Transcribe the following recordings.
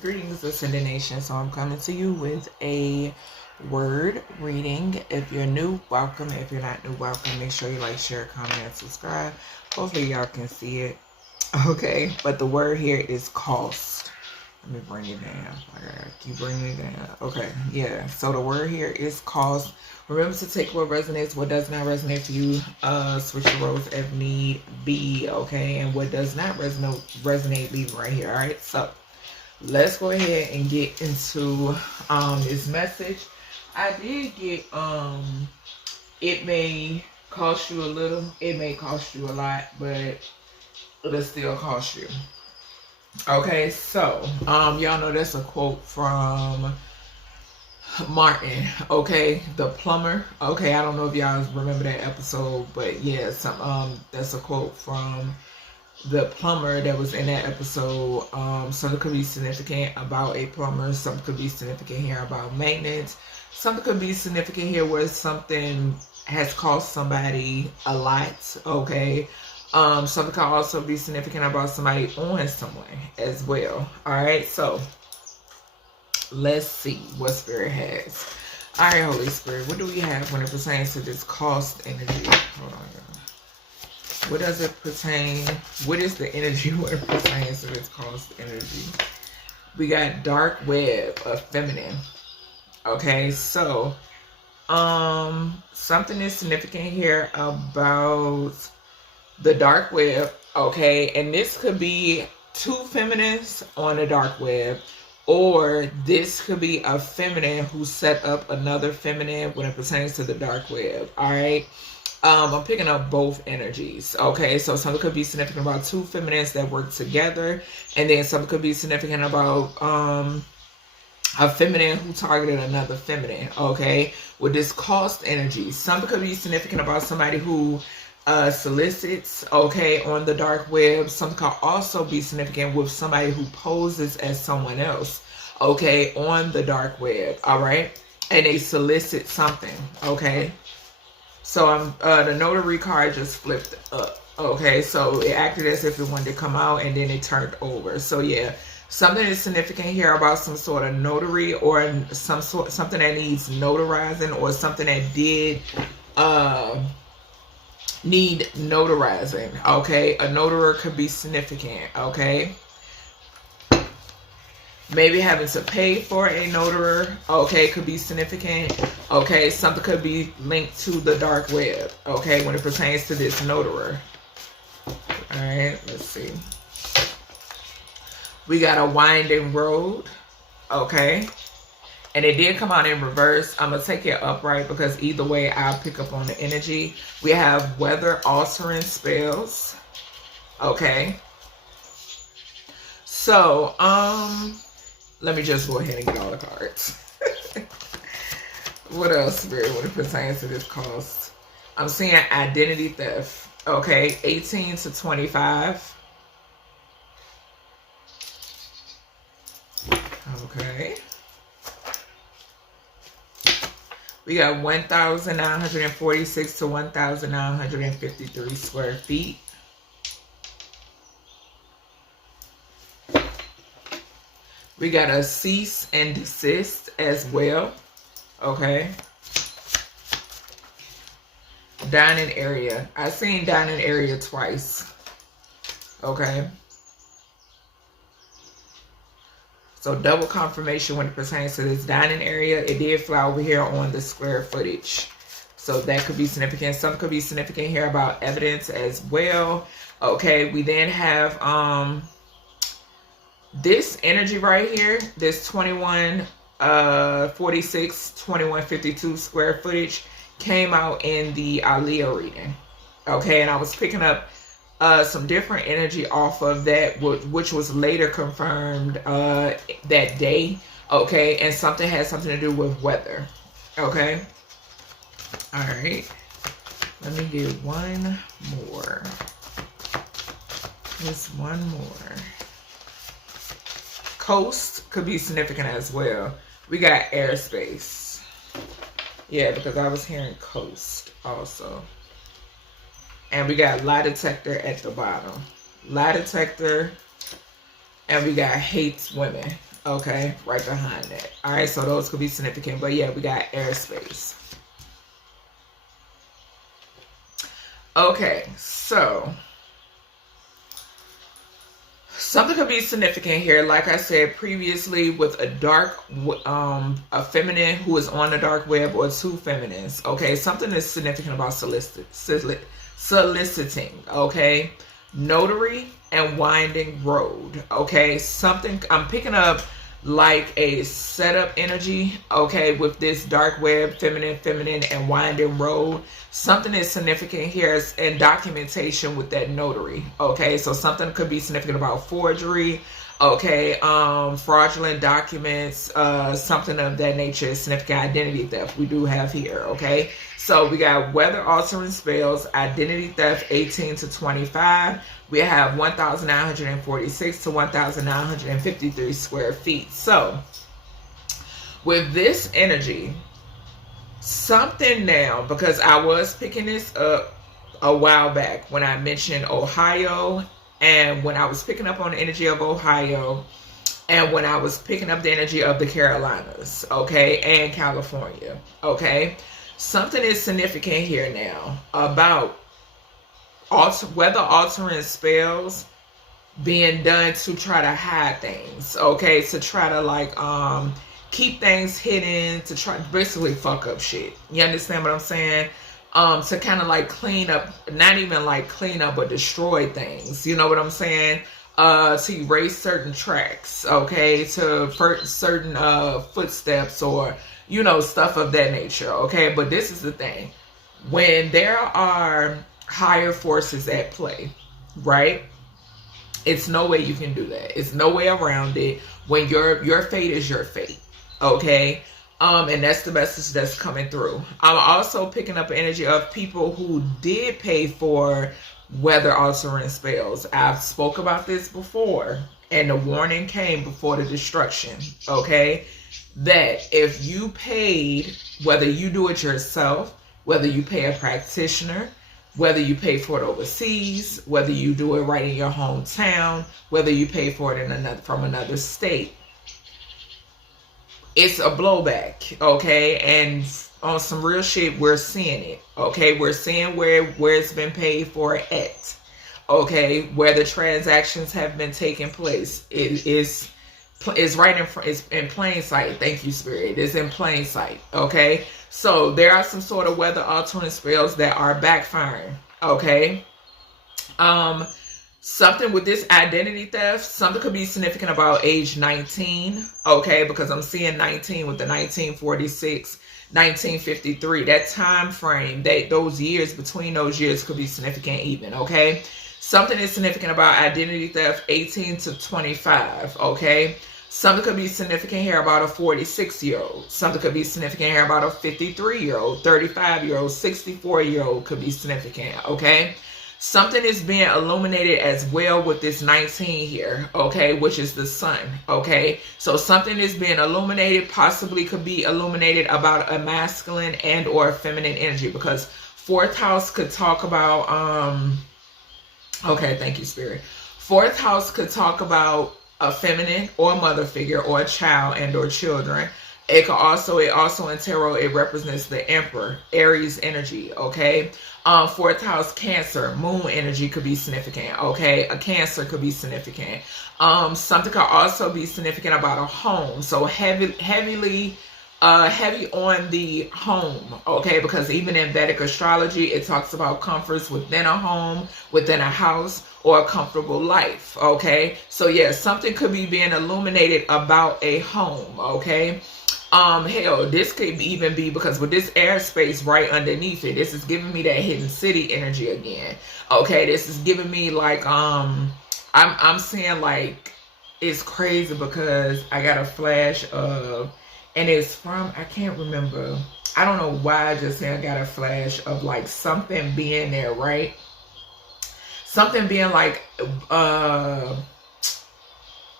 Greetings, Ascended Nation. So I'm coming to you with a word reading. If you're new, welcome. If you're not new, welcome. Make sure you like, share, comment, and subscribe. Hopefully y'all can see it. Okay, but the word here is cost. Let me bring it down. I gotta keep bringing it down. Okay, yeah. So the word here is cost. Remember to take what resonates, what does not resonate for you. Switch the roles if need be. Okay, and what does not resonate, leave right here. All right. So let's go ahead and get into this message. I did get it may cost you a little, it may cost you a lot, but it'll still cost you. Okay, so y'all know that's a quote from Martin, okay, the plumber. Okay, I don't know if y'all remember that episode, but yeah, that's a quote from the plumber that was in that episode. Something could be significant about a plumber, something could be significant here about maintenance, something could be significant here where something has cost somebody a lot. Okay, something could also be significant about somebody on someone as well. All right, so let's see what Spirit has. All right, Holy Spirit, what do we have when it pertains to this cost energy? Hold on, y'all. What does it pertain? What is the energy when it pertains to this cost energy? We got dark web of feminine. Okay, so something is significant here about the dark web. Okay, and this could be two feminines on the dark web, or this could be a feminine who set up another feminine when it pertains to the dark web. All right. I'm picking up both energies. Okay, so something could be significant about two feminines that work together, and then something could be significant about a feminine who targeted another feminine. Okay, with this cost energy, something could be significant about somebody who solicits, okay, on the dark web. Something could also be significant with somebody who poses as someone else, okay, on the dark web. All right, and they solicit something. Okay. So the notary card just flipped up. Okay, so it acted as if it wanted to come out and then it turned over. So yeah, something is significant here about some sort of notary, or something that needs notarizing, or something that did need notarizing. Okay, a notary could be significant. Okay. Maybe having to pay for a notary, okay, could be significant. Okay, something could be linked to the dark web, okay, when it pertains to this notary. All right, let's see. We got a winding road, okay, and it did come out in reverse. I'm going to take it upright because either way I'll pick up on the energy. We have weather altering spells, okay. So, let me just go ahead and get all the cards. What else, Spirit, when it pertains to this cost? I'm seeing identity theft. Okay, 18 to 25. Okay. We got 1,946 to 1,953 square feet. We got a cease and desist as well. Okay. Dining area. I've seen dining area twice. Okay. So double confirmation when it pertains to this dining area. It did fly over here on the square footage. So that could be significant. Some could be significant here about evidence as well. Okay. We then have this energy right here, this 2146, 2152 square footage came out in the Aliyah reading. Okay, and I was picking up some different energy off of that, which was later confirmed that day. Okay, and something had something to do with weather. Okay. All right. Let me get one more. Just one more. Coast could be significant as well. We got airspace. Yeah, because I was hearing coast also. And we got lie detector at the bottom. Lie detector. And we got hates women. Okay, right behind that. All right, so those could be significant. But yeah, we got airspace. Okay, so something could be significant here. Like I said previously, with a dark, a feminine who is on the dark web, or two feminines. Okay, something is significant about soliciting. Okay, notary and winding road. Okay, something I'm picking up like a setup energy. Okay, with this dark web, feminine, and winding road. Something is significant here in documentation with that notary. Okay, so something could be significant about forgery. Okay, fraudulent documents, something of that nature is significant. Identity theft we do have here. Okay, so we got weather altering spells, identity theft 18 to 25. We have 1,946 to 1,953 square feet. So with this energy, something now, because I was picking this up a while back when I mentioned Ohio, and when I was picking up on the energy of Ohio, and when I was picking up the energy of the Carolinas, okay, and California, okay, something is significant here now about weather altering spells being done to try to hide things, okay, to try to like keep things hidden, to try basically fuck up shit. You understand what I'm saying? To kind of like clean up, not even like clean up, but destroy things. You know what I'm saying? To erase certain tracks, okay, to certain footsteps, or you know, stuff of that nature. Okay, but this is the thing: when there are higher forces at play, right? It's no way you can do that. It's no way around it. When your fate is your fate. Okay, and that's the message that's coming through. I'm also picking up energy of people who did pay for weather altering spells. I've spoke about this before, and the warning came before the destruction. Okay, that if you paid, whether you do it yourself, whether you pay a practitioner, whether you pay for it overseas, whether you do it right in your hometown, whether you pay for it from another state, it's a blowback, okay? And on some real shit, we're seeing it, okay? We're seeing where it's been paid for at, okay? Where the transactions have been taking place. It's right in front. It's in plain sight. Thank you, Spirit. It's in plain sight, okay? So there are some sort of weather altering spells that are backfiring, okay? Something with this identity theft, something could be significant about age 19, okay? Because I'm seeing 19 with the 1946, 1953. That time frame, those years, between those years could be significant even, okay? Something is significant about identity theft, 18 to 25, okay? Something could be significant here about a 46-year-old. Something could be significant here about a 53-year-old, 35-year-old, 64-year-old could be significant, okay? Something is being illuminated as well with this 19 here, okay, which is the sun, okay? So something is being illuminated, possibly could be illuminated about a masculine and or feminine energy, because fourth house could talk about, okay, thank you, Spirit. Fourth house could talk about a feminine or mother figure or a child and or children. It also in tarot, it represents the Emperor, Aries energy, okay? Fourth house Cancer, moon energy could be significant, okay? A Cancer could be significant. Something could also be significant about a home. So heavy on the home, okay? Because even in Vedic astrology, it talks about comforts within a home, within a house, or a comfortable life, okay? So yeah, something could be being illuminated about a home, okay? Hell, this could even be because with this airspace right underneath it, this is giving me that hidden city energy again. Okay, this is giving me like I'm seeing like, it's crazy because I got a flash of, and it's from, I can't remember. I don't know why I just said I got a flash of like something being there, right? Something being like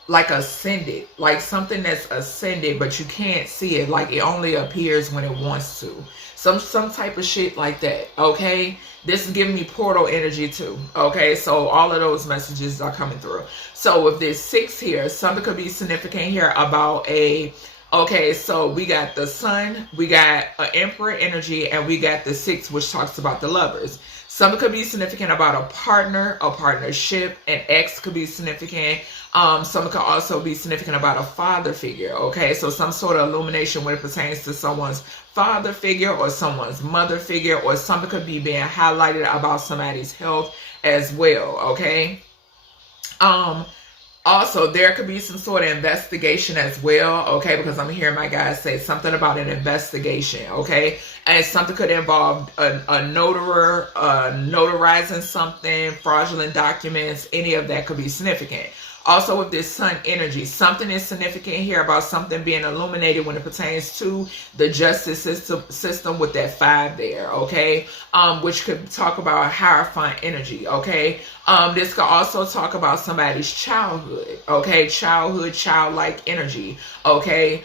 like ascended, like something that's ascended, but you can't see it. Like it only appears when it wants to. Some type of shit like that. Okay, this is giving me portal energy too. Okay, so all of those messages are coming through. So with this 6 here, something could be significant here about a. Okay, so we got the sun, we got an emperor energy, and we got the 6, which talks about the lovers. Something could be significant about a partner, a partnership. An ex could be significant. Something could also be significant about a father figure. Okay, so some sort of illumination when it pertains to someone's father figure or someone's mother figure, or something could be being highlighted about somebody's health as well. Okay. Also, there could be some sort of investigation as well, okay, because I'm hearing my guys say something about an investigation, okay, and something could involve a notary, notarizing something, fraudulent documents, any of that could be significant. Also, with this sun energy, something is significant here about something being illuminated when it pertains to the justice system with that 5 there, okay? Which could talk about Hierophant energy, okay? This could also talk about somebody's childhood, okay? Childlike energy, okay?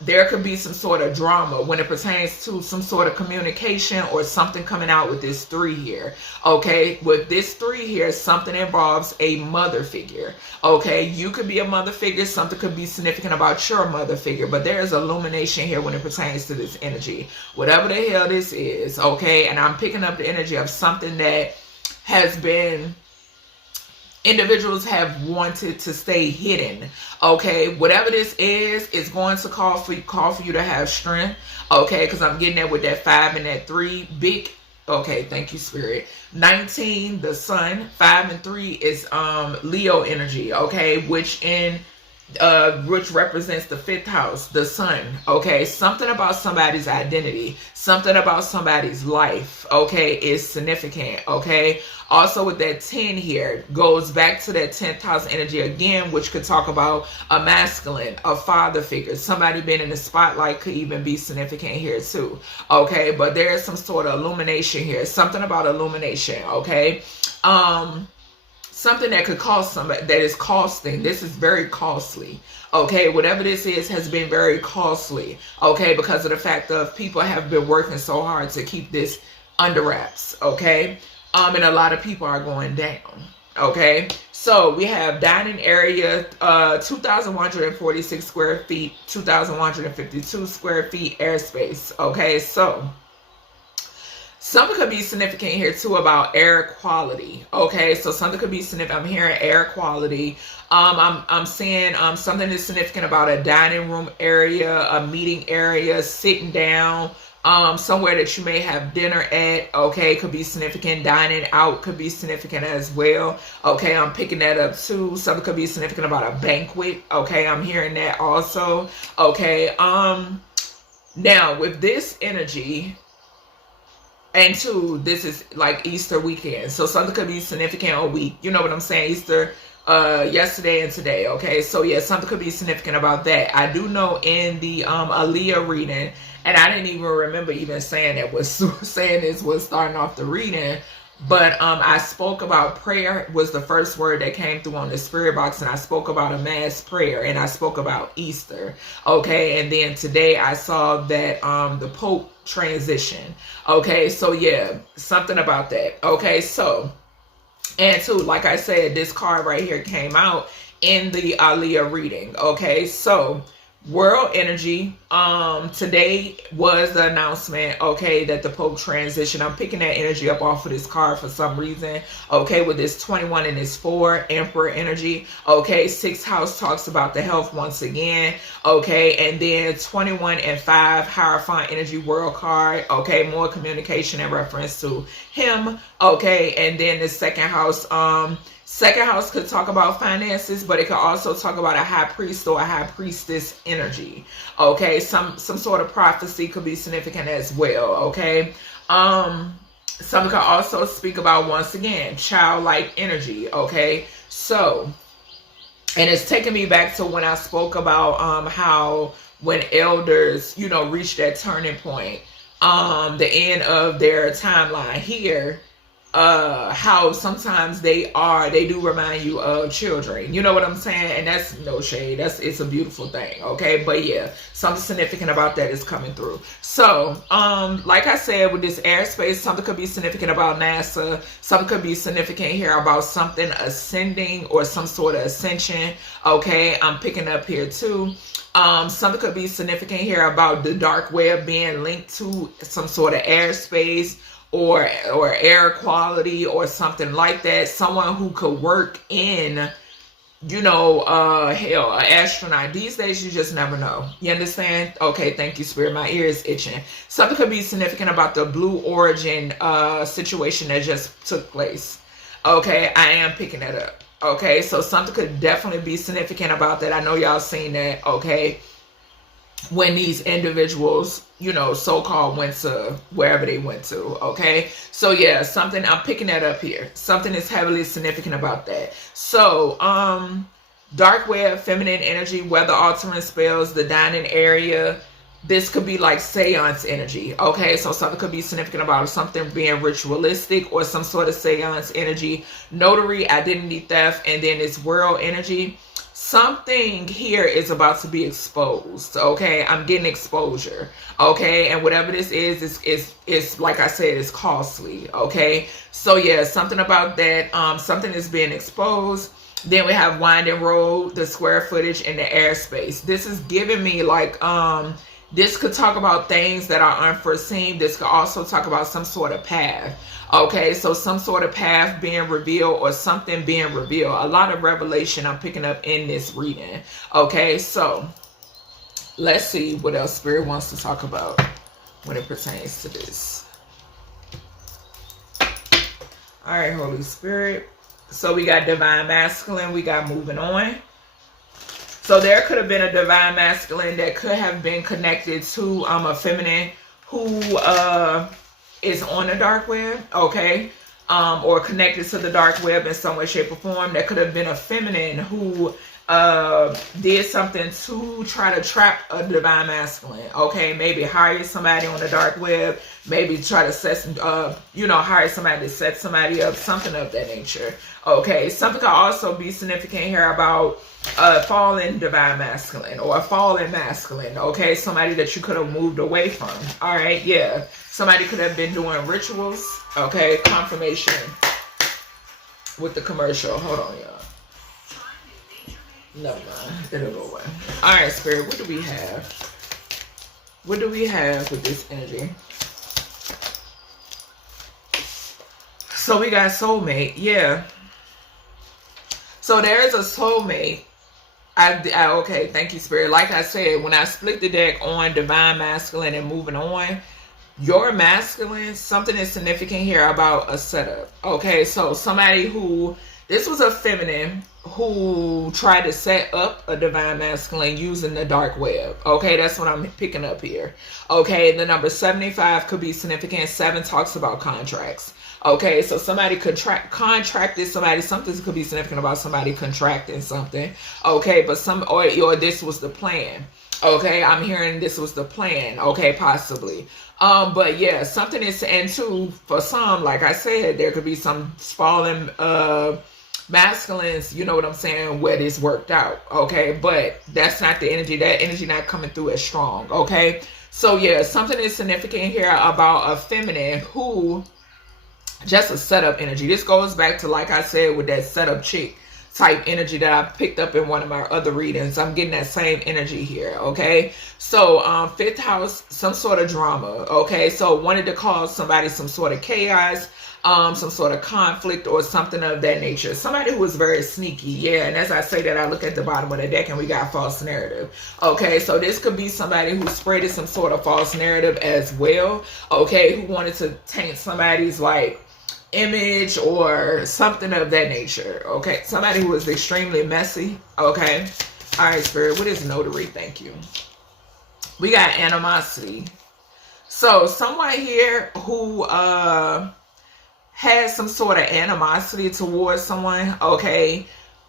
There could be some sort of drama when it pertains to some sort of communication or something coming out with this 3 here. Okay, with this 3 here, something involves a mother figure. Okay, you could be a mother figure, something could be significant about your mother figure, but there is illumination here when it pertains to this energy. Whatever the hell this is, okay, and I'm picking up the energy of something that has been, individuals have wanted to stay hidden. Okay, whatever this is, it's going to call for you to have strength. Okay, because I'm getting that with that 5 and that 3 big. Okay, thank you, Spirit. 19, the sun. 5 and 3 is Leo energy. Okay, which represents the 5th house, the sun. Okay, something about somebody's identity, something about somebody's life, okay, is significant. Okay, also with that 10 here, goes back to that 10th house energy again, which could talk about a masculine, a father figure, somebody being in the spotlight could even be significant here too. Okay, but there is some sort of illumination here, something about illumination. Okay, something that could cost somebody, that is costing. This is very costly. Okay, whatever this is has been very costly. Okay, because of the fact of people have been working so hard to keep this under wraps. Okay, and a lot of people are going down. Okay, so we have dining area, 2,146 square feet, 2,152 square feet airspace. Okay, so something could be significant here too about air quality. Okay, so something could be significant. I'm hearing air quality. I'm seeing something is significant about a dining room area, a meeting area, sitting down, somewhere that you may have dinner at. Okay, could be significant. Dining out could be significant as well. Okay, I'm picking that up too. Something could be significant about a banquet. Okay, I'm hearing that also. Okay, now with this energy, and 2, this is like Easter weekend. So something could be significant all week. You know what I'm saying? Easter, yesterday and today. Okay, so yeah, something could be significant about that. I do know in the Aliyah reading, and I didn't even remember even saying that was saying this was starting off the reading. But I spoke about prayer was the first word that came through on the spirit box, and I spoke about a mass prayer, and I spoke about Easter. Okay, and then today I saw that the Pope transition. Okay, so yeah, something about that. Okay, so, and 2, like I said, this card right here came out in the Aliyah reading. Okay, so world energy, today was the announcement, okay, that the Pope transition. I'm picking that energy up off of this card for some reason. Okay, with this 21 and this 4, emperor energy. Okay, 6th house talks about the health once again. Okay, and then 21 and 5, Hierophant energy, world card. Okay, more communication in reference to him. Okay, and then the 2nd house, second house could talk about finances, but it could also talk about a high priest or a high priestess energy. Okay, some sort of prophecy could be significant as well. Okay, some could also speak about, once again, childlike energy. Okay, so, and it's taking me back to when I spoke about how when elders, you know, reach that turning point, the end of their timeline here. how sometimes they do remind you of children. You know what I'm saying? And that's no shade. It's a beautiful thing. Okay. But yeah, something significant about that is coming through. So, like I said, with this airspace, something could be significant about NASA. Something could be significant here about something ascending or some sort of ascension. Okay. I'm picking up here too. Something could be significant here about the dark web being linked to some sort of airspace or air quality or something like that. Someone who could work in, you know, hell, an astronaut. These days, you just never know. You understand? Okay, thank you, Spirit. My ear is itching. Something could be significant about the Blue Origin situation that just took place. Okay, I am picking that up. Okay, so something could definitely be significant about that. I know y'all seen that, okay, when these individuals, you know, so-called went to wherever they went to, okay? So, yeah, something, I'm picking that up here. Something is heavily significant about that. So, dark web, feminine energy, weather-altering spells, the dining area. This could be like seance energy, okay? So something could be significant about something being ritualistic or some sort of seance energy. Notary, identity theft, and then it's world energy. Something here is about to be exposed, okay? I'm getting exposure, okay? And whatever this is like I said, it's costly, okay? So yeah, something about that. Something is being exposed. Then we have winding road, the square footage, and the airspace. This is giving me like this could talk about things that are unforeseen. This could also talk about some sort of path. Okay, so some sort of path being revealed or something being revealed. A lot of revelation I'm picking up in this reading. Okay, so let's see what else Spirit wants to talk about when it pertains to this. All right, Holy Spirit. So we got divine masculine. We got moving on. So there could have been a divine masculine that could have been connected to a feminine who is on the dark web, okay? Or connected to the dark web in some way, shape, or form. There could have been a feminine who did something to try to trap a divine masculine, okay? Maybe hire somebody on the dark web, maybe try to set hire somebody to set somebody up, something of that nature, okay? Something could also be significant here about a fallen divine masculine or a fallen masculine, okay? Somebody that you could have moved away from, all right? Yeah, somebody could have been doing rituals, okay? Confirmation with the commercial. Hold on, y'all. No, it'll go away. All right, Spirit, what do we have? What do we have with this energy? So we got soulmate, yeah. So there is a soulmate. Okay, thank you, Spirit. Like I said, when I split the deck on divine masculine and moving on, your masculine, something is significant here about a setup. Okay, so somebody who, this was a feminine who tried to set up a divine masculine using the dark web. Okay, that's what I'm picking up here. Okay, the number 75 could be significant. 7 talks about contracts. Okay, so somebody contracted somebody. Something could be significant about somebody contracting something. Okay, but or this was the plan. Okay, I'm hearing this was the plan. Okay, possibly. But yeah, something is, and two, for some, like I said, there could be some fallen masculines, you know what I'm saying, where this worked out. Okay, but that's not the energy. That energy not coming through as strong. Okay, so yeah, something is significant here about a feminine who, just a setup energy. This goes back to, like I said, with that setup chick type energy that I picked up in one of my other readings. I'm getting that same energy here, okay? So, 5th house, some sort of drama, okay? So, wanted to cause somebody some sort of chaos, some sort of conflict or something of that nature. Somebody who is very sneaky, yeah. And as I say that, I look at the bottom of the deck and we got false narrative. Okay, so this could be somebody who spreaded some sort of false narrative as well, okay? Who wanted to taint somebody's, like, image or something of that nature. Okay, somebody who is extremely messy. Okay, all right, Spirit, what is notary? Thank you. We got animosity. So someone here who has some sort of animosity towards someone, okay,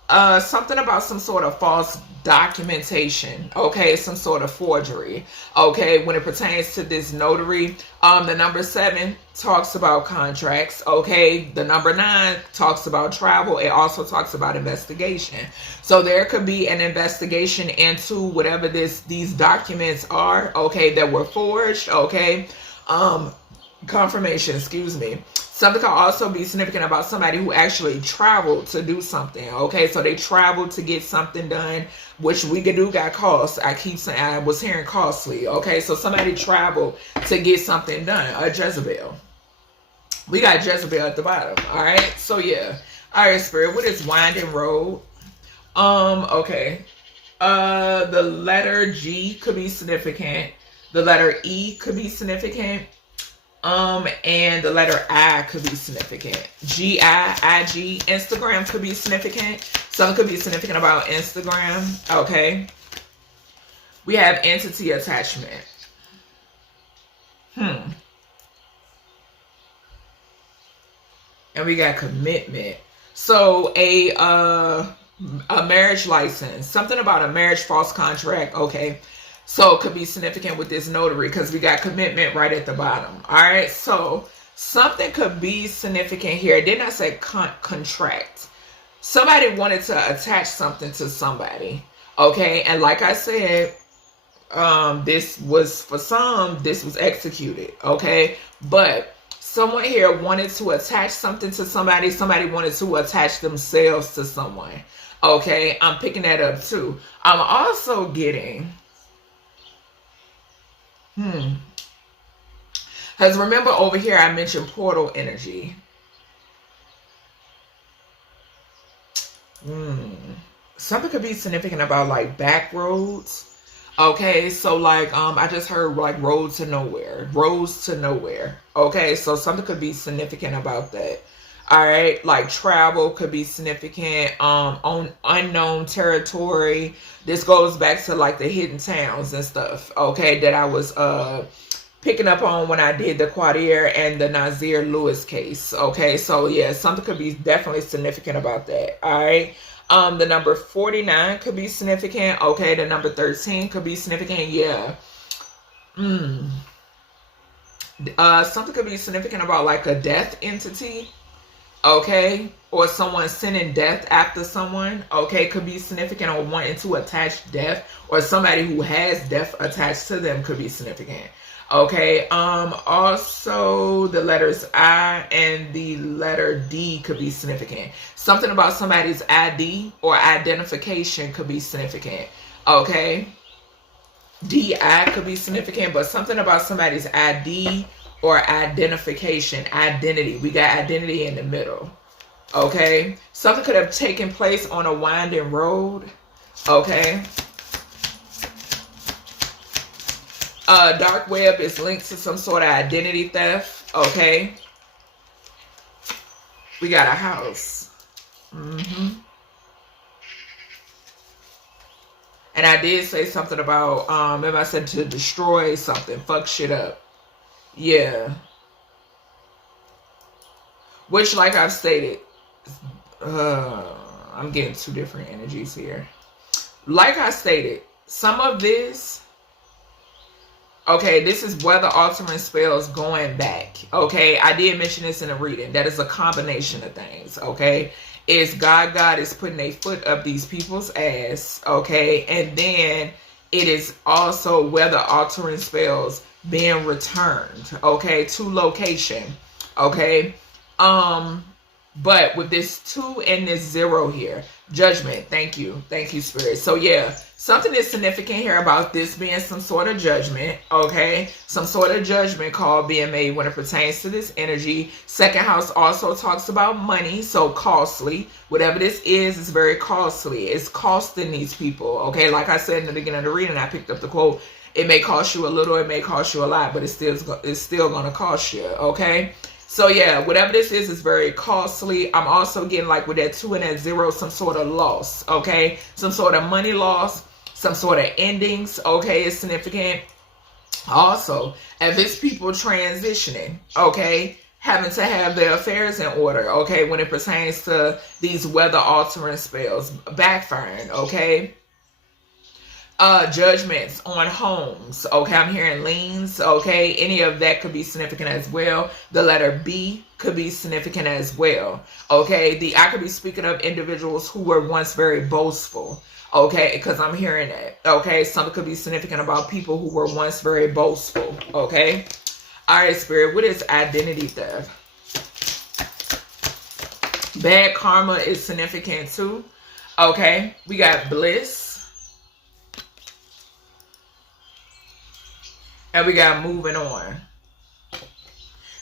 something about some sort of false documentation, okay, some sort of forgery, okay, when it pertains to this notary. The number 7 talks about contracts, okay, the number 9 talks about travel. It also talks about investigation. So there could be an investigation into whatever these documents are, okay, that were forged, okay, confirmation, excuse me. Something could also be significant about somebody who actually traveled to do something, okay? So they traveled to get something done, which we could do got cost. I keep saying, I was hearing costly, okay? So somebody traveled to get something done, a Jezebel. We got Jezebel at the bottom, all right? So yeah. All right, Spirit, what is winding road? Okay. The letter G could be significant. The letter E could be significant. And the letter I could be significant. G-I-I-G. Instagram could be significant. Something could be significant about Instagram. Okay. We have entity attachment. And we got commitment. So a marriage license. Something about a marriage false contract. Okay. So it could be significant with this notary because we got commitment right at the bottom. All right. So something could be significant here. Didn't I say contract? Somebody wanted to attach something to somebody. Okay. And like I said, this was for some, this was executed. Okay. But someone here wanted to attach something to somebody. Somebody wanted to attach themselves to someone. Okay. I'm picking that up too. I'm also getting... Because remember over here I mentioned portal energy. Something could be significant about like back roads. Okay, so like I just heard like roads to nowhere. Okay, so something could be significant about that. All right, like travel could be significant, on unknown territory. This goes back to like the hidden towns and stuff, okay, that I was picking up on when I did the Quadier and the Nazir Lewis case. Okay, so yeah, something could be definitely significant about that. All right. The number 49 could be significant. Okay, the number 13 could be significant. Yeah. Something could be significant about like a death entity. Okay, or someone sending death after someone. Okay, could be significant, or wanting to attach death, or somebody who has death attached to them could be significant. Okay, also the letters I and the letter D could be significant. Something about somebody's ID or identification could be significant. Okay, DI could be significant, but something about somebody's ID or identification, identity. We got identity in the middle. Okay, something could have taken place on a winding road. Okay. Dark web is linked to some sort of identity theft. Okay. We got a house. And I did say something about, remember I said to destroy something, fuck shit up. Yeah. Which, like I've stated, I'm getting two different energies here. Like I stated, some of this, okay, this is weather altering spells going back. Okay, I did mention this in a reading. That is a combination of things. Okay, is God is putting a foot up these people's ass. Okay, and then it is also weather altering spells being returned. Okay, to location. Okay, but with this 2 and this 0 here, judgment. Thank you, Spirit. So yeah, something is significant here about this being some sort of judgment. Okay, some sort of judgment call being made when it pertains to this energy. Second house also talks about money, so costly. Whatever this is very costly. It's costing these people. Okay, like I said in the beginning of the reading, I picked up the quote. It may cost you a little, it may cost you a lot, but it's still going to cost you. Okay. So yeah, whatever this is very costly. I'm also getting like with that 2 and that 0, some sort of loss. Okay, some sort of money loss, some sort of endings. Okay, it's significant. Also, if it's people transitioning, okay, having to have their affairs in order, okay, when it pertains to these weather altering spells, backfiring, okay. Judgments on homes, okay, I'm hearing liens, okay, any of that could be significant as well. The letter B could be significant as well, okay. I could be speaking of individuals who were once very boastful, okay, because I'm hearing that, okay. Something could be significant about people who were once very boastful, okay. All right, Spirit, what is identity theft? Bad karma is significant too, okay. We got bliss. And we got moving on.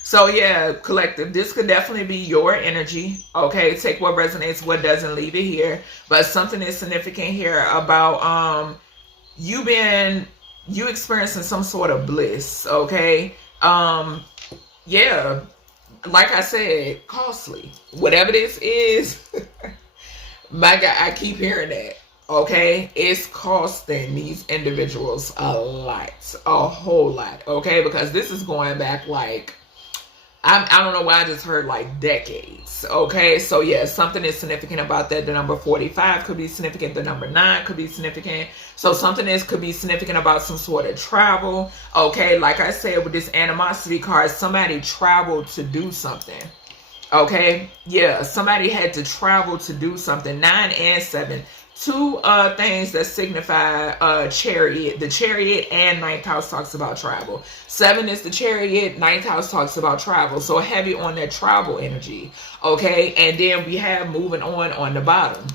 So yeah, collective, this could definitely be your energy. Okay, take what resonates, what doesn't, leave it here. But something is significant here about you experiencing some sort of bliss. Okay, yeah, like I said, costly. Whatever this is, my God, I keep hearing that. Okay, it's costing these individuals a lot, a whole lot, okay, because this is going back like, I don't know why I just heard like decades, okay, so yeah, something is significant about that. The number 45 could be significant, the number 9 could be significant, so something could be significant about some sort of travel, okay, like I said with this animosity card, somebody traveled to do something. Okay, yeah, somebody had to travel to do something. 9 and 7. Two things that signify chariot. The chariot and ninth house talks about travel. 7 is the chariot. Ninth house talks about travel. So heavy on that travel energy. Okay. And then we have moving on the bottom.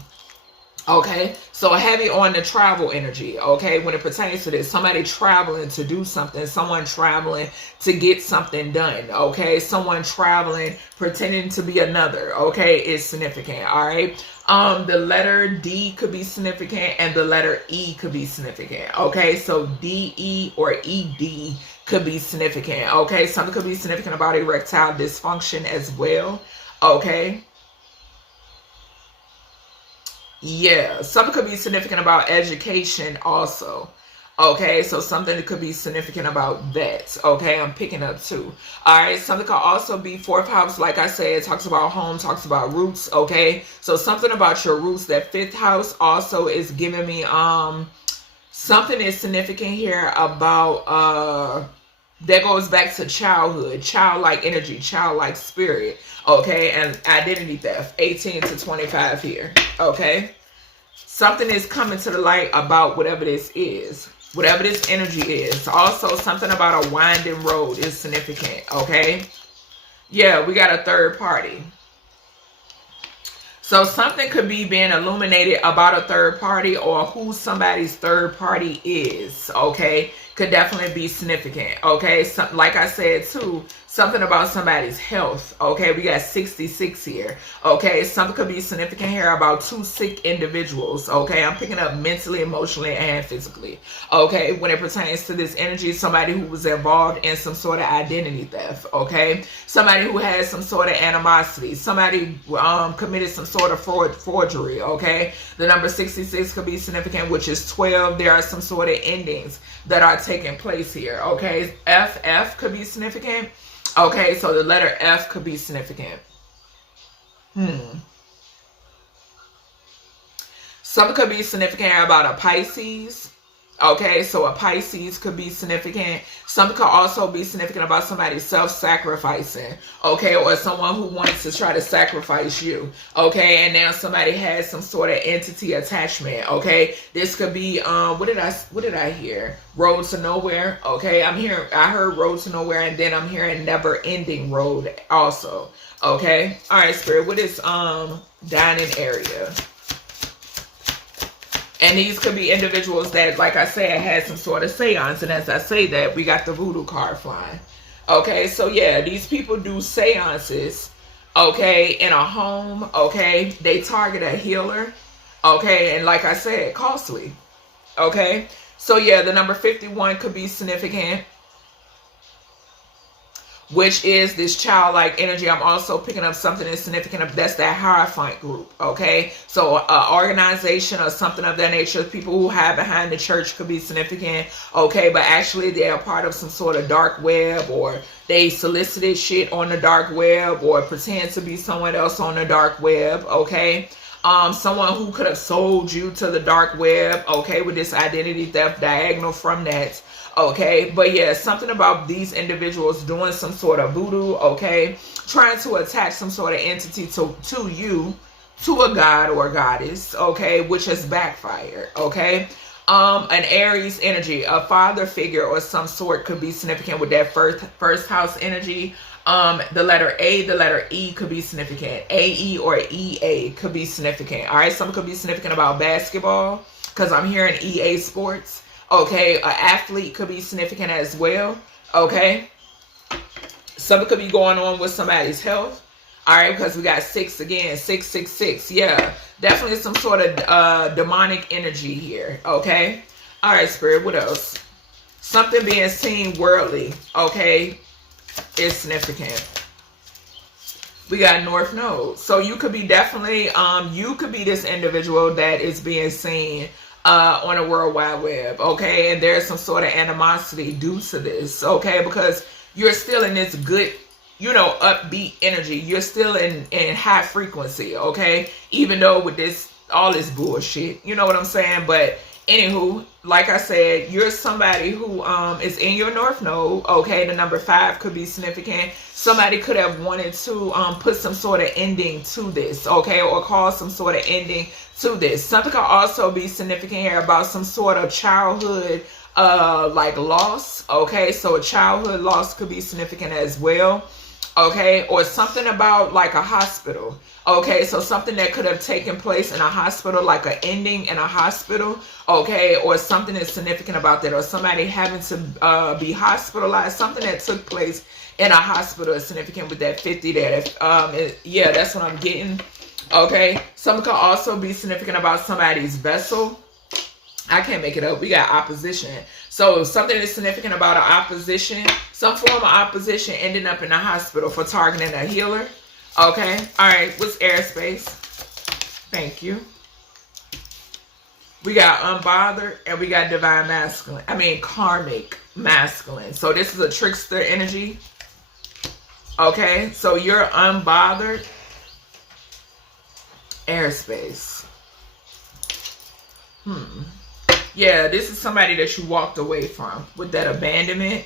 Okay, so heavy on the travel energy, okay, when it pertains to this, somebody traveling to do something, someone traveling to get something done, okay, someone traveling pretending to be another, okay, is significant, all right. The letter D could be significant and the letter E could be significant, okay, so DE or ED could be significant, okay, something could be significant about erectile dysfunction as well, okay. Yeah, something could be significant about education also. Okay, so something that could be significant about that. Okay, I'm picking up too. All right, something could also be 4th house. Like I said, it talks about home, talks about roots. Okay, so something about your roots. That 5th house also is giving me something is significant here about that goes back to childhood, childlike energy, childlike spirit, okay, and identity theft, 18 to 25 here, okay. Something is coming to the light about whatever this is, whatever this energy is. Also, something about a winding road is significant, okay. Yeah, we got a third party. So something could be being illuminated about a third party or who somebody's third party is, okay. Could definitely be significant, okay. So, like I said too, something about somebody's health, okay. We got 66 here, okay. Something could be significant here about 2 sick individuals, okay. I'm picking up mentally, emotionally, and physically, okay. When it pertains to this energy, somebody who was involved in some sort of identity theft, okay. Somebody who has some sort of animosity, somebody committed some sort of forgery, okay. The number 66 could be significant, which is 12. There are some sort of endings that are taking place here, okay. FF could be significant, okay, so the letter F could be significant. Something could be significant about a Pisces, okay, so a Pisces could be significant. Something could also be significant about somebody self-sacrificing, okay, or someone who wants to try to sacrifice you, okay, and now somebody has some sort of entity attachment, okay. This could be what did I hear? Road to nowhere, okay. I heard road to nowhere, and then I'm hearing never ending road also, okay. All right, Spirit, what is dining area? And these could be individuals that, like I said, had some sort of seance. And as I say that, we got the voodoo card flying. Okay, so yeah, these people do seances, okay, in a home, okay. They target a healer, okay, and like I said, costly, okay. So yeah, the number 51 could be significant. which is this childlike energy. I'm also picking up something that's significant. That's that Hierophant group, okay? So organization or something of that nature. People who hide behind the church could be significant, okay? But actually they are part of some sort of dark web, or they solicited shit on the dark web, or pretend to be someone else on the dark web, okay? Someone who could have sold you to the dark web, okay, with this identity theft diagonal from that. Okay, but yeah, something about these individuals doing some sort of voodoo, okay, trying to attach some sort of entity to you, to a god or a goddess, okay, which has backfired, okay. An Aries energy, a father figure or some sort could be significant with that first house energy. The letter A, the letter E could be significant. AE or EA could be significant. All right, something could be significant about basketball, because I'm hearing EA Sports. Okay, an athlete could be significant as well. Okay, something could be going on with somebody's health. All right, because we got 6 again, 666. Yeah, definitely some sort of demonic energy here. Okay, all right, Spirit, what else? Something being seen worldly, okay, is significant. We got North Node. So you could be definitely, you could be this individual that is being seen on a World Wide Web, okay? And there's some sort of animosity due to this, okay? Because you're still in this good, you know, upbeat energy. You're still in high frequency, okay? Even though with this, all this bullshit, you know what I'm saying? But anywho, like I said, you're somebody who is in your North Node, okay? The number 5 could be significant. Somebody could have wanted to put some sort of ending to this, okay? Or cause some sort of ending to this. Something could also be significant here about some sort of childhood like loss, okay? So a childhood loss could be significant as well, okay? Or something about like a hospital, okay? So something that could have taken place in a hospital, like an ending in a hospital, okay? Or something that's significant about that, or somebody having to be hospitalized, something that took place in a hospital is significant with that 50 there. Yeah, that's what I'm getting. Okay, something could also be significant about somebody's vessel. I can't make it up. We got opposition. So something is significant about an opposition, some form of opposition ending up in the hospital for targeting a healer. Okay, all right, what's airspace? Thank you. We got unbothered and we got divine masculine. I mean, karmic masculine. So this is a trickster energy. Okay, so you're unbothered. Airspace. Yeah, this is somebody that you walked away from with that abandonment.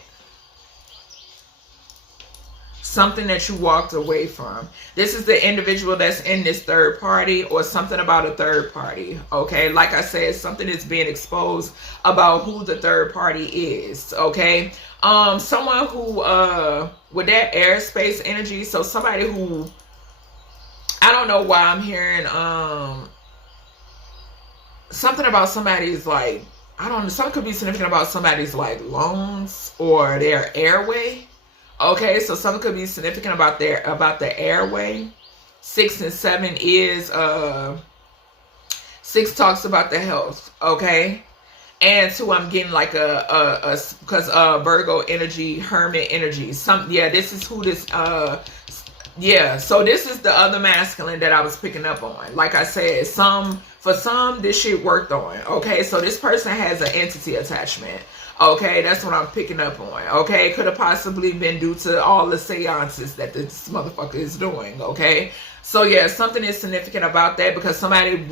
Something that you walked away from. This is the individual that's in this third party, or something about a third party. Okay, like I said, something is being exposed about who the third party is. Okay, someone who with that airspace energy. So somebody who, I don't know why I'm hearing something about somebody's like, I don't know, something could be significant about somebody's like lungs or their airway. Okay, so something could be significant about the airway. 6 and 7 is 6 talks about the health, okay? And 2, I'm getting like because Virgo energy, Hermit energy. This is who this yeah, so this is the other masculine that I was picking up on. Like I said, for some this shit worked on. Okay, so this person has an entity attachment. Okay, that's what I'm picking up on. Okay, could have possibly been due to all the seances that this motherfucker is doing. Okay, so yeah, something is significant about that, because somebody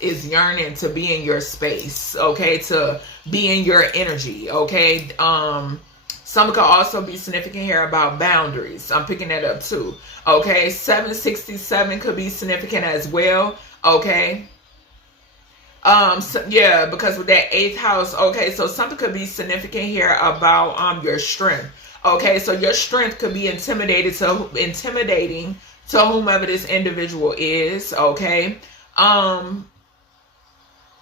is yearning to be in your space. Okay, to be in your energy. Okay, some could also be significant here about boundaries. I'm picking that up too. Okay, 767 could be significant as well. Okay. Yeah, because with that 8th house, okay, so something could be significant here about your strength. Okay, so your strength could be intimidating to whomever this individual is. Okay.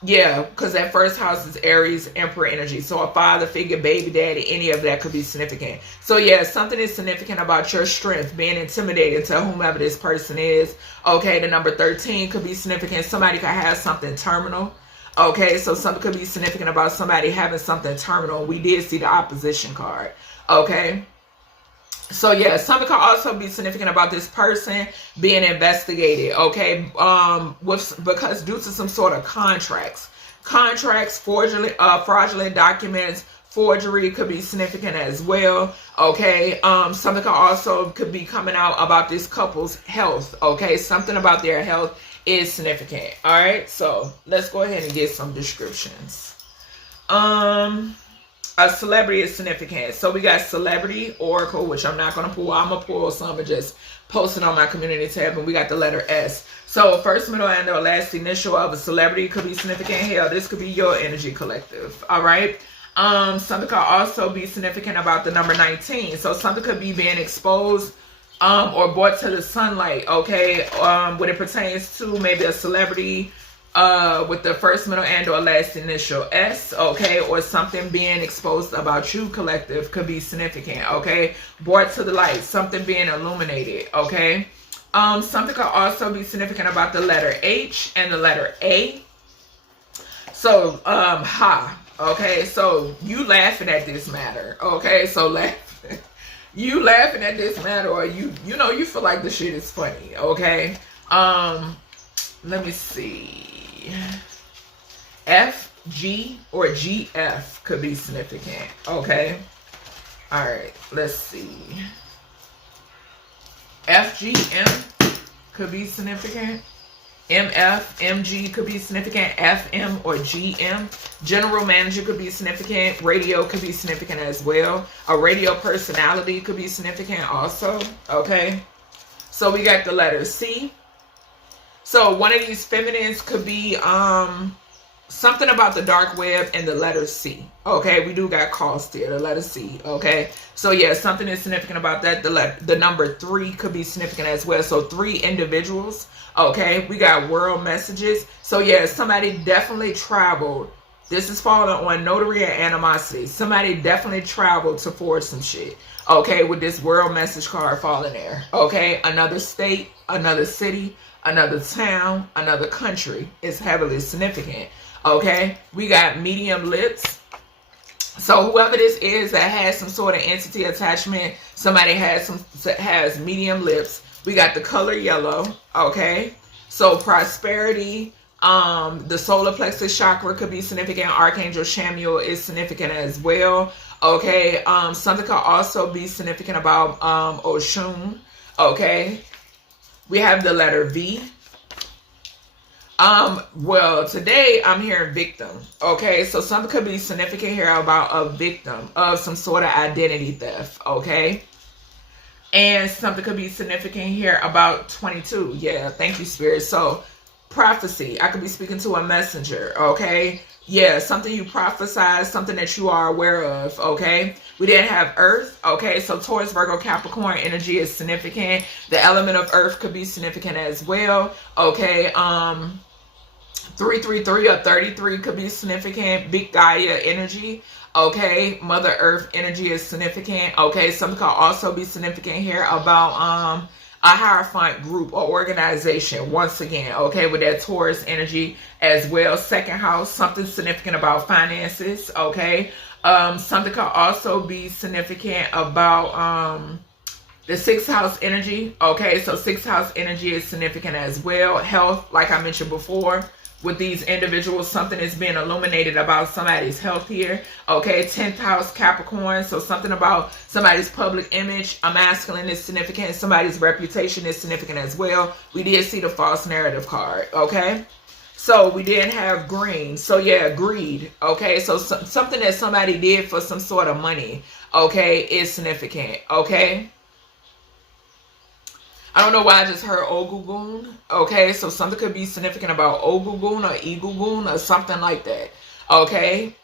Yeah, because that first house is Aries, Emperor energy. So a father figure, baby daddy, any of that could be significant. So yeah, something is significant about your strength being intimidating to whomever this person is. Okay, the number 13 could be significant. Somebody could have something terminal. Okay, so something could be significant about somebody having something terminal. We did see the opposition card. Okay. So yeah, something could also be significant about this person being investigated, okay? Because due to some sort of contracts, fraudulent documents, forgery could be significant as well, okay? Something could be coming out about this couple's health, okay? Something about their health is significant. All right, so let's go ahead and get some descriptions. A celebrity is significant. So we got celebrity oracle, which I'm not going to pull. I'm going to pull some and just post it on my community tab. And we got the letter S. So first, middle, and or last initial of a celebrity could be significant. Hell, this could be your energy collective. All right. Something could also be significant about the number 19. So something could be being exposed or brought to the sunlight. Okay. When it pertains to maybe a celebrity with the first, middle, and or last initial S, okay, or something being exposed about you, collective, could be significant, okay, brought to the light, something being illuminated, okay. Something could also be significant about the letter H and the letter A. So, okay, so you laughing at this matter, okay, so you laughing at this matter, or you know, you feel like the shit is funny, okay. Let me see. F, G, or GF could be significant. Okay. All right. Let's see. FGM could be significant. MF, MG could be significant. FM or GM. General manager could be significant. Radio could be significant as well. A radio personality could be significant also. Okay. So we got the letter C. So one of these feminines could be something about the dark web and the letter C. Okay, we do got cost here, the letter C. Okay, so yeah, something is significant about that. The number 3 could be significant as well. So 3 individuals. Okay, we got world messages. So yeah, somebody definitely traveled. This is falling on notary and animosity. Somebody definitely traveled to forge some shit. Okay, with this world message card falling there. Okay, another state, another city, another town, another country is heavily significant. Okay, we got medium lips. So whoever this is that has some sort of entity attachment, somebody has medium lips. We got the color yellow. Okay, so prosperity. The solar plexus chakra could be significant. Archangel Chamuel is significant as well. Okay, something could also be significant about Oshun. Okay. We have the letter V. Well, today I'm hearing victim. Okay, so something could be significant here about a victim of some sort of identity theft. Okay, and something could be significant here about 22. Yeah, thank you, Spirit. So prophecy. I could be speaking to a messenger. Okay. Yeah, something you prophesied, something that you are aware of, okay? We didn't have Earth, okay? So Taurus, Virgo, Capricorn energy is significant. The element of Earth could be significant as well, okay? 333 or 33 could be significant. Big Gaia energy, okay? Mother Earth energy is significant, okay? Something could also be significant here about a Hierophant group or organization, once again, okay, with that Taurus energy as well. Second house, something significant about finances, okay. Something could also be significant about the 6th house energy, okay. So 6th house energy is significant as well. Health, like I mentioned before, with these individuals, something is being illuminated about somebody's health here. Okay, 10th house Capricorn, so something about somebody's public image. A masculine is significant. Somebody's reputation is significant as well. We did see the false narrative card. Okay, so we did have green. So yeah, greed. Okay, so something that somebody did for some sort of money. Okay, is significant. Okay. I don't know why I just heard Ogugun. Okay, so something could be significant about Ogugun or Igugun or something like that. Okay.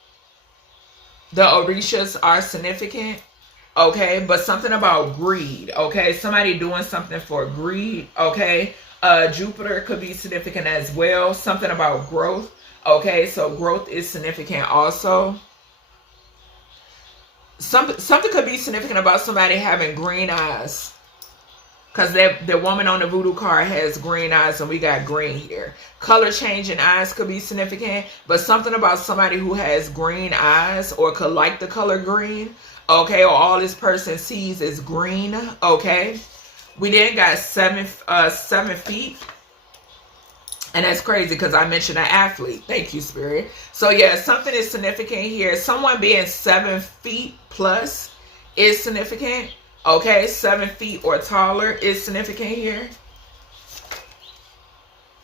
The Orishas are significant. Okay, but something about greed. Okay, somebody doing something for greed. Okay. Jupiter could be significant as well. Something about growth. Okay, so growth is significant also. Something could be significant about somebody having green eyes. Because the woman on the voodoo card has green eyes and we got green here. Color change in eyes could be significant, but something about somebody who has green eyes or could like the color green, okay, or all this person sees is green, okay. We then got 7 feet. And that's crazy because I mentioned an athlete. Thank you, Spirit. So yeah, something is significant here. Someone being 7 feet plus is significant. Okay, 7 feet or taller is significant here.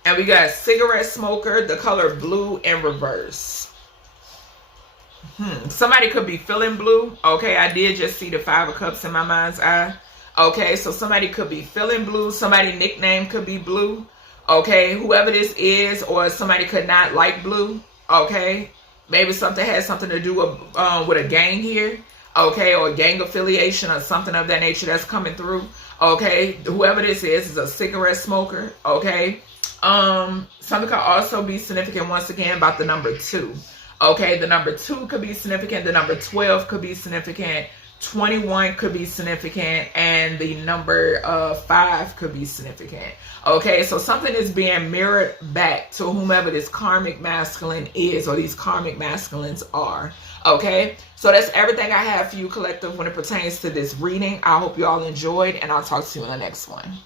And we got cigarette smoker, the color blue in reverse. Somebody could be feeling blue. Okay, I did just see the 5 of Cups in my mind's eye. Okay, so somebody could be feeling blue. Somebody's nickname could be blue. Okay, whoever this is, or somebody could not like blue. Okay, maybe something has something to do with a gang here. Okay, or gang affiliation or something of that nature that's coming through. Okay, whoever this is a cigarette smoker. Okay, something could also be significant once again about the number 2. Okay, the number 2 could be significant. The number 12 could be significant. 21 could be significant, and the number 5 could be significant. Okay, so something is being mirrored back to whomever this karmic masculine is, or these karmic masculines are. Okay, so that's everything I have for you, collective, when it pertains to this reading. I hope you all enjoyed, and I'll talk to you in the next one.